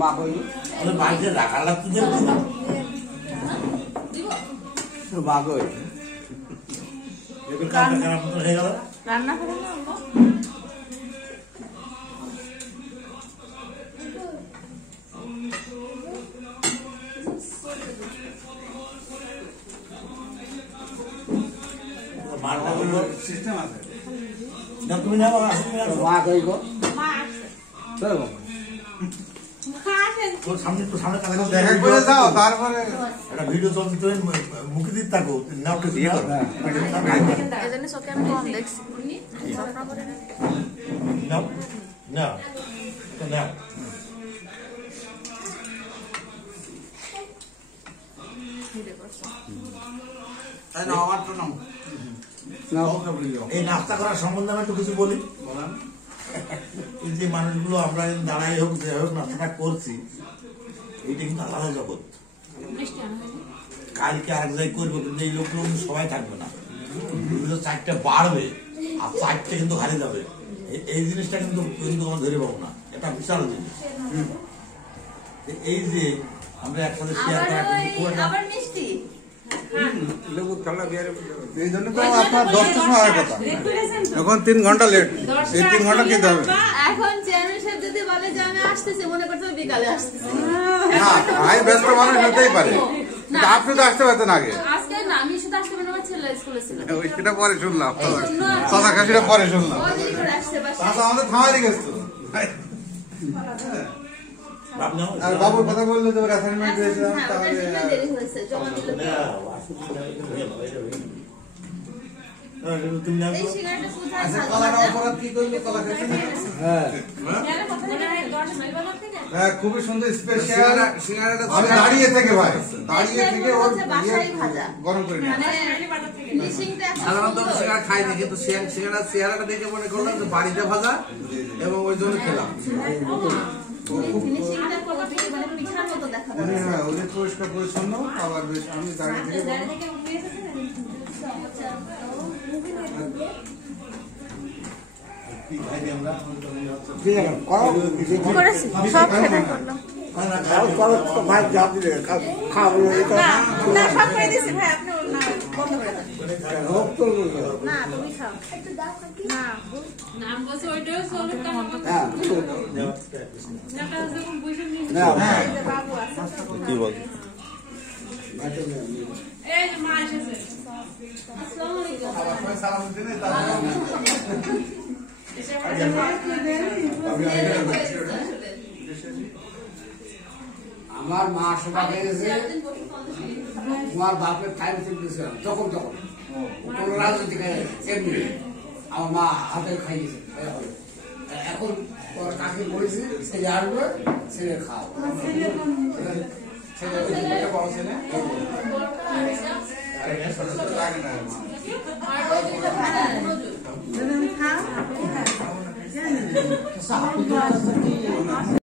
মা কই বাড়িতে রাখা লাগতে দেখছি না মা কই হয়ে গেল রান্না করে না সিস্টেম আছে না তুমি না মা কই গো মা আসছে চলো মা আসেন তোর সামনে তো সামনে কাছে দেখা করে যাও তারপরে একটা ভিডিও চলছে তুমি মুখে দিতে থাকো নাও কিছু দিয়ে করো এজন্য সকে আমি কম দেখছি সফরা করে নাও না না এই নাস্তা করার সম্বন্ধে আমি একটু কিছু বলি এই যে মানুষগুলো আমরা দাঁড়াই হোক যে হোক নাস্তাটা করছি এইটা কিন্তু আলাদা জগৎ কালকে আরেক জায়গায় করবো কিন্তু এই লোকগুলো কিন্তু সবাই থাকবে না চারটে বাড়বে আর চারটে কিন্তু হারিয়ে যাবে এই জিনিসটা কিন্তু কিন্তু আমরা ধরে পাবো না এটা বিশাল জিনিস এই যে আমরা একসাথে শেয়ার করা আবার মিষ্টি এই জন্য তো আপনার 10টার সময় হওয়ার কথা এখন 3 ঘন্টা লেট এই 3 ঘন্টা খেতে হবে এখন চেয়ারম্যান সাহেব যদি বলে যে আমি আসতেছি মনে করতে বিকালে আসতেছি না ভাই ব্যস্ত মানুষ হতেই পারে কিন্তু আপনি তো আসতে পারতেন আগে আজকে না আমি শুধু আসতে পারবো আমার ছেলে স্কুলে ছিল সেটা পরে শুনলাম চাচা কাশিটা পরে শুনলাম ও দেরি করে আসছে বাসা চাচা আমাদের থামাই গেছে তো আর বাবুর কথা বললো যে অ্যাসাইনমেন্ট দিয়েছিলাম তাহলে দেরি হয়েছে জমা দিল তুমি এই সিগারেটটা কোথায় আচ্ছা খাওয়া কলার যায়? অপরাধ কি করলো কলা খেয়েছি হ্যাঁ খুবই সুন্দর স্পেশাল আমি দাঁড়িয়ে থেকে ভাই দাঁড়িয়ে থেকে ওর বাসায় ভাজা গরম করে নিয়ে মানে ফিনিশিংটা এত সাধারণত সুন্দর। সিঙ্গারা খাইনি কিন্তু সিঙ্গারা চেহারাটা দেখে মনে করলাম যে বাড়িতে ভাজা এবং ওই জন্য খেলাম ফিনিশিংটা খুবই মানে পিঠার মতো দেখা যাচ্ছে হ্যাঁ ওদের পরিষ্কার পরিচ্ছন্ন আবার বেশ আমি দাঁড়িয়ে থেকে করেছি সব খেতে করলাম না সব খাই দিছি ভাই আপনি না বন্ধ করে দেন না তুমি খাও না নাম বলছে ওইটাও সলভ বাবু আছে কি বল এই যে মা এসেছে আসসালামু আলাইকুম সালাম দিনে আমার মা সভা খেয়েছে তোমার বাপের টাইম চলতেছিলাম তখন তখন কোনো রাজনৈতিক এমনি আমার মা হাতে খাইয়েছে এখন কাকে বলেছি ছেলে আসবে ছেলে খাও ছেলে বড় ছেলে